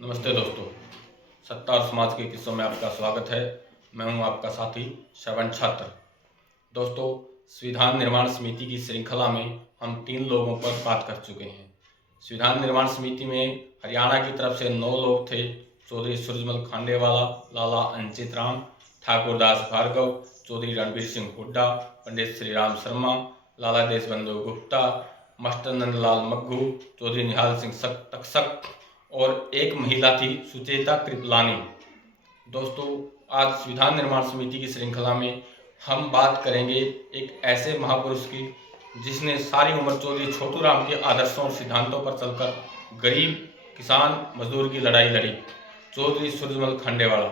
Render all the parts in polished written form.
नमस्ते दोस्तों, सत्ता और समाज के किस्सों में आपका स्वागत है। मैं हूं आपका साथी श्रवण छात्र। दोस्तों, संविधान निर्माण समिति की श्रृंखला में हम 3 लोगों पर बात कर चुके हैं। संविधान निर्माण समिति में हरियाणा की तरफ से 9 लोग थे। चौधरी सूरजमल खांडेवाला, लाला अंचित राम, ठाकुर दास भार्गव, चौधरी रणबीर सिंह हुड्डा, पंडित श्रीराम शर्मा, लाला देशबंधु गुप्ता, मास्टर नंदलाल मग्घू, चौधरी निहाल सिंह तक्षक और एक महिला थी सुचेता कृपलानी। दोस्तों, आज संविधान निर्माण समिति की श्रृंखला में हम बात करेंगे एक ऐसे महापुरुष की जिसने सारी उम्र चौधरी छोटू राम के आदर्शों और सिद्धांतों पर चलकर गरीब किसान मजदूर की लड़ाई लड़ी। चौधरी सूरजमल खांडेवाला।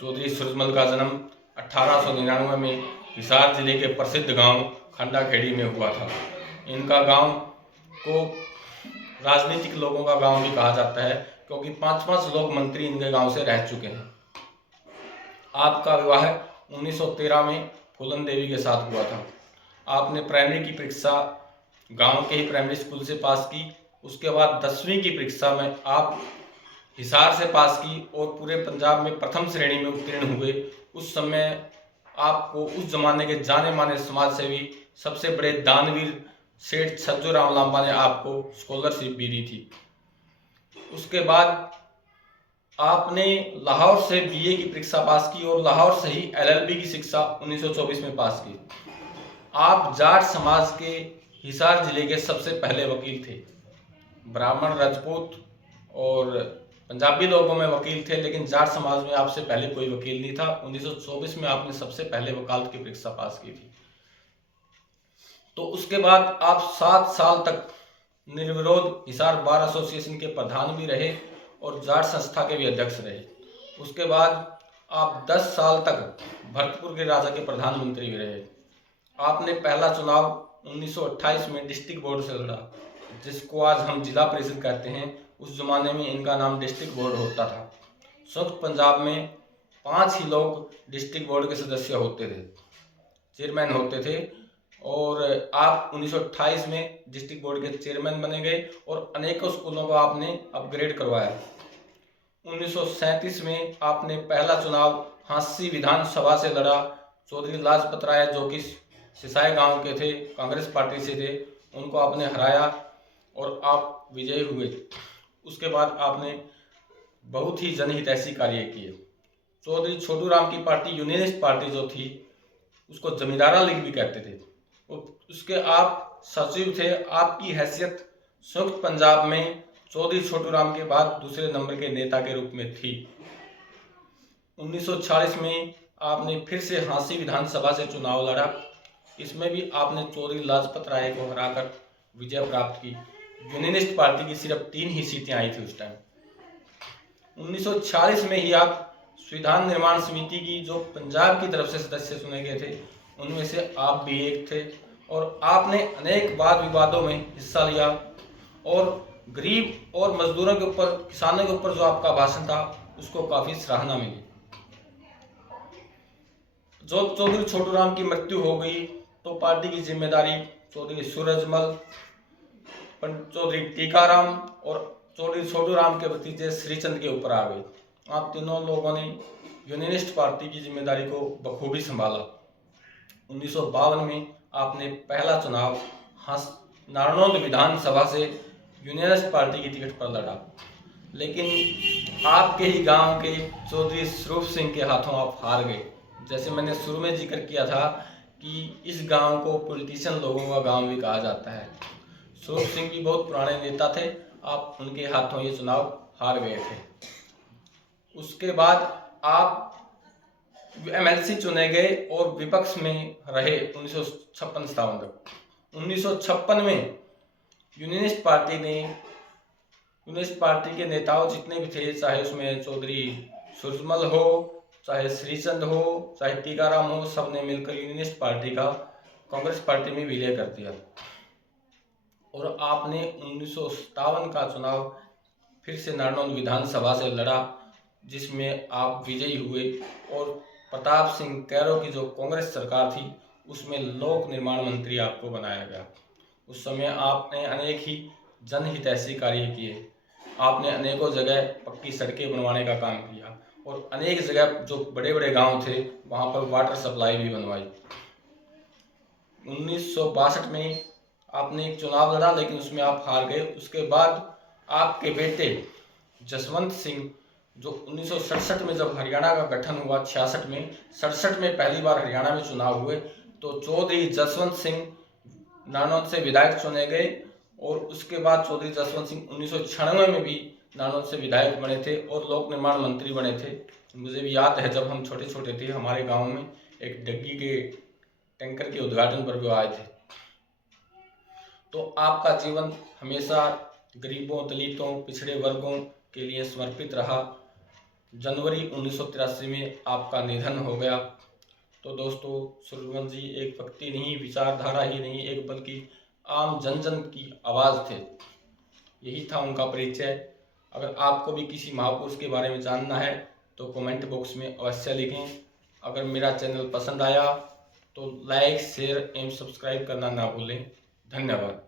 चौधरी सूरजमल का जन्म 1899 में हिसार जिले के प्रसिद्ध गांव खंडाखेड़ी में हुआ था। इनका गांव को राजनीतिक लोगों का गांव भी कहा जाता है, क्योंकि 5-5 लोग मंत्री इनके गांव से रह चुके हैं। आपका विवाह 1913 में फूलन देवी के साथ हुआ था। आपने प्राइमरी की परीक्षा गांव के ही प्राइमरी स्कूल से पास की। उसके बाद 10वीं की परीक्षा में आप हिसार से पास की और पूरे पंजाब में प्रथम श्रेणी में उत्तीर्ण हुए। उस समय आपको उस जमाने के जाने माने समाज सेवी, सबसे बड़े दानवीर सेठ सज्जू राम लांबा ने आपको स्कॉलरशिप भी दी थी। उसके बाद आपने लाहौर से बीए की परीक्षा पास की और लाहौर से ही एलएलबी की शिक्षा 1924 में पास की। आप जाट समाज के हिसार जिले के सबसे पहले वकील थे। ब्राह्मण, राजपूत और पंजाबी लोगों में वकील थे, लेकिन जाट समाज में आपसे पहले कोई वकील नहीं था। 1924 में आपने सबसे पहले वकालत की परीक्षा पास की थी। तो उसके बाद आप 7 साल तक निर्विरोध हिसार बार एसोसिएशन के प्रधान भी रहे और जाट संस्था के भी अध्यक्ष रहे। उसके बाद आप 10 साल तक भरतपुर के राजा के प्रधानमंत्री भी रहे। आपने पहला चुनाव 1928 में डिस्ट्रिक्ट बोर्ड से लड़ा, जिसको आज हम जिला परिषद कहते हैं। उस जमाने में इनका नाम डिस्ट्रिक्ट बोर्ड होता था। संयुक्त पंजाब में 5 ही लोग डिस्ट्रिक्ट बोर्ड के सदस्य होते थे, चेयरमैन होते थे। और आप 1928 में डिस्ट्रिक्ट बोर्ड के चेयरमैन बने गए और अनेकों स्कूलों को आपने अपग्रेड करवाया। 1937 में आपने पहला चुनाव हांसी विधानसभा से लड़ा। चौधरी लाजपत राय, जो कि सिसाई गांव के थे, कांग्रेस पार्टी से थे, उनको आपने हराया और आप विजयी हुए। उसके बाद आपने बहुत ही जनहितैषी कार्य किए। चौधरी छोटू राम की पार्टी यूनियनिस्ट पार्टी जो थी, उसको जमींदारा लीग भी कहते थे। उसके आप सचिव थे। आपकी हैसियत संयुक्त पंजाब में चौधरी छोटू राम के बाद दूसरे नंबर के नेता के रूप में थी। 1940 में आपने फिर से हांसी विधानसभा से चुनाव लड़ा। इसमें भी आपने चौधरी लाजपत राय को हराकर विजय प्राप्त की। यूनियनिस्ट पार्टी की सिर्फ 3 ही सीटें आई थी उस टाइम। 1940 में ही आप संविधान निर्माण समिति की जो पंजाब की तरफ से सदस्य चुने गए थे, उनमें से आप भी एक थे और आपने अनेक वाद विवादों में हिस्सा लिया और गरीब और मजदूरों के ऊपर, किसानों के ऊपर जो आपका भाषण था, उसको काफी सराहना मिली। जो चौधरी छोटू राम की मृत्यु हो गई तो पार्टी की जिम्मेदारी चौधरी सूरजमल, चौधरी टीकाराम और चौधरी छोटू राम के भतीजे श्रीचंद के ऊपर आ गई। आप तीनों लोगों ने यूनियनिस्ट पार्टी की जिम्मेदारी को बखूबी संभाला। 1952 में आपने पहला चुनाव नारनौंद विधानसभा से यूनियनिस्ट पार्टी की टिकट पर लड़ा, लेकिन आपके ही गांव के चौधरी स्वरूप सिंह के हाथों आप हार गए। जैसे मैंने शुरू में जिक्र किया था कि इस गांव को पॉलिटिशियन लोगों का गांव भी कहा जाता है। स्वरूप सिंह भी बहुत पुराने नेता थे। आप उनके हाथों ये चुनाव हार गए थे। उसके बाद आप एमएलसी चुने गए और विपक्ष में रहे 1956-57 तक। 1956 में यूनियनिस्ट पार्टी के नेताओं जितने भी थे, चाहे उसमें चौधरी सूरजमल हो, चाहे श्रीचंद हो, चाहे टीकाराम हो, सबने मिलकर यूनियनिस्ट पार्टी का कांग्रेस पार्टी में विलय कर दिया और आपने 1957 का चुनाव फिर से नारनौंद विधानसभा से लड़ा, जिसमें आप विजयी हुए और प्रताप सिंह कैरो की जो कांग्रेस सरकार थी, उसमें लोक निर्माण मंत्री आपको बनाया गया। उस समय आपने अनेक ही जनहितैषी कार्य किए। आपने अनेकों जगह पक्की सड़कें बनवाने का काम किया और अनेक जगह जो बड़े बड़े गांव थे वहां पर वाटर सप्लाई भी बनवाई। 1962 में आपने एक चुनाव लड़ा लेकिन उसमें आप हार गए। उसके बाद आपके बेटे जसवंत सिंह जो 1967 में जब हरियाणा का गठन हुआ, 66 में 67 में पहली बार हरियाणा में चुनाव हुए, तो चौधरी जसवंत सिंह नानौद से विधायक चुने गए और उसके बाद चौधरी जसवंत सिंह 1996 में भी नानौद से विधायक बने थे और लोक निर्माण मंत्री बने थे। मुझे भी याद है जब हम छोटे छोटे थे, हमारे गांव में एक डग्गी के टैंकर के उद्घाटन पर भी आए थे। तो आपका जीवन हमेशा गरीबों, दलितों, पिछड़े वर्गों के लिए समर्पित रहा। जनवरी 1983 में आपका निधन हो गया। तो दोस्तों, सूर्यवंशी जी एक व्यक्ति नहीं, विचारधारा ही नहीं, एक बल्कि आम जन जन की आवाज़ थे। यही था उनका परिचय। अगर आपको भी किसी महापुरुष के बारे में जानना है तो कमेंट बॉक्स में अवश्य लिखें। अगर मेरा चैनल पसंद आया तो लाइक, शेयर एवं सब्सक्राइब करना ना भूलें। धन्यवाद।